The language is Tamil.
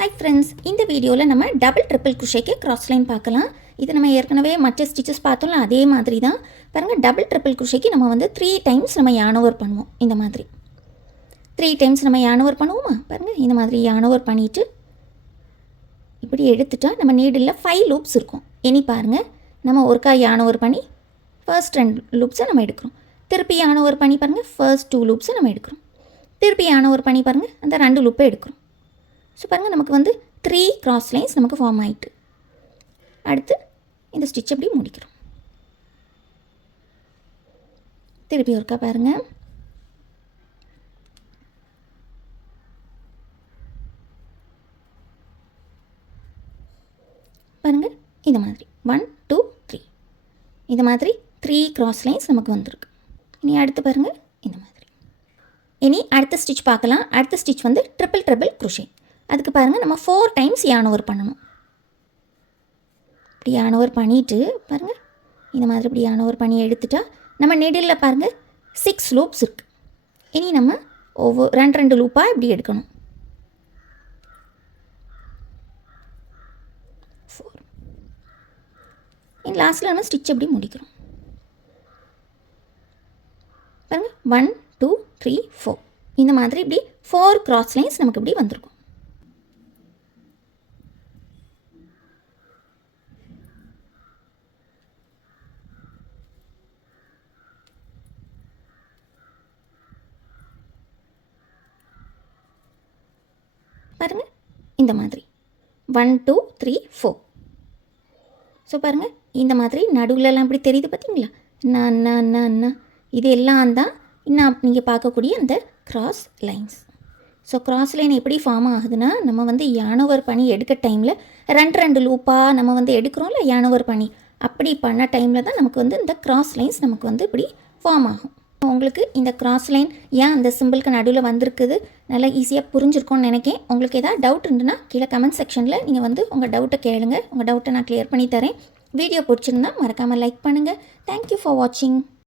ஹாய் ஃப்ரெண்ட்ஸ், இந்த வீடியோவில் நம்ம டபுள் ட்ரிபிள் குரோஷேக்கு கிராஸ் லைன் பார்க்கலாம். இது நம்ம ஏற்கனவே மற்ற ஸ்டிச்சஸ் பார்த்தோம்ல அதே மாதிரி தான். பாருங்கள், டபுள் ட்ரிபிள் குரோஷேக்கு நம்ம வந்து 3 டைம்ஸ் நம்ம yarn over பண்ணுவோம். இந்த மாதிரி 3 டைம்ஸ் நம்ம yarn over பண்ணுவோமா? பாருங்கள், இந்த மாதிரி yarn over பண்ணிவிட்டு இப்படி எடுத்துட்டா நம்ம நீடில் 5 லூப்ஸ் இருக்கும். இனி பாருங்கள், நம்ம ஒருக்கா yarn over பண்ணி ஃபர்ஸ்ட் 2 லூப்ஸை நம்ம எடுக்கிறோம். திருப்பி yarn over பண்ணி பாருங்கள், ஃபர்ஸ்ட் 2 லூப்ஸை நம்ம எடுக்கிறோம். திருப்பி yarn over பண்ணி பாருங்கள், அந்த 2 லூப்பை எடுக்கிறோம். ஸோ பாருங்கள், நமக்கு வந்து 3 கிராஸ் லைன்ஸ் நமக்கு ஃபார்ம் ஆகிட்டு. அடுத்து இந்த ஸ்டிச் அப்படி முடிக்கிறோம். திருப்பி ஒருக்கா பாருங்கள், பாருங்கள் இந்த மாதிரி 1 2 3 இந்த மாதிரி 3 கிராஸ் லைன்ஸ் நமக்கு வந்திருக்கு. இனி அடுத்து பாருங்கள் இந்த மாதிரி. இனி அடுத்த ஸ்டிச் பார்க்கலாம். அடுத்த ஸ்டிச் வந்து ட்ரிபிள் ட்ரிபிள் குரோஷே. அதுக்கு பாருங்கள், நம்ம 4 டைம்ஸ் yarn over பண்ணணும். இப்படி yarn over பண்ணிவிட்டு பாருங்கள், இந்த மாதிரி இப்படி yarn over பண்ணி எடுத்துட்டா நம்ம நெடிலில் பாருங்கள் 6 லூப்ஸ் இருக்குது. இனி நம்ம ஒவ்வொரு 2 லூப்பாக இப்படி எடுக்கணும். 4 லாஸ்ட்டில் நம்ம ஸ்டிச் எப்படி முடிக்கிறோம் பாருங்கள், 1 2 3 4 இந்த மாதிரி இப்படி 4 கிராஸ் லைன்ஸ் நமக்கு இப்படி வந்திருக்கும். பாருங்கள் இந்த மாதிரி 1 2 3 4. ஸோ பாருங்கள், இந்த மாதிரி நடுவில்லாம் இப்படி தெரியுது பார்த்தீங்களா? நான் இது எல்லாம் தான் இன்னும் நீங்கள் பார்க்கக்கூடிய அந்த cross lines. So cross line எப்படி ஃபார்ம் ஆகுதுன்னா, நம்ம வந்து yarn over பண்ணி எடுக்க டைமில் 2 லூப்பாக நம்ம வந்து எடுக்கிறோம்ல yarn over பண்ணி, அப்படி பண்ண டைமில் தான் நமக்கு வந்து இந்த கிராஸ் லைன்ஸ் நமக்கு வந்து இப்படி ஃபார்ம் ஆகும். உங்களுக்கு இந்த கிராஸ் லைன் ஏன் அந்த சிம்பிளுக்கு நடுவில் வந்திருக்குது நல்லா ஈஸியாக புரிஞ்சிருக்கும்னு நினைக்கிறேன். உங்களுக்கு ஏதாவது டவுட் இருந்துன்னா கீழே கமெண்ட் செக்ஷனில் நீங்கள் வந்து உங்கள் டவுட்டை கேளுங்க. உங்கள் டவுட்டை நான் கிளியர் பண்ணி தரேன். வீடியோ பிடிச்சிருந்தா மறக்காமல் லைக் பண்ணுங்கள். தேங்க்யூ ஃபார் வாட்சிங்.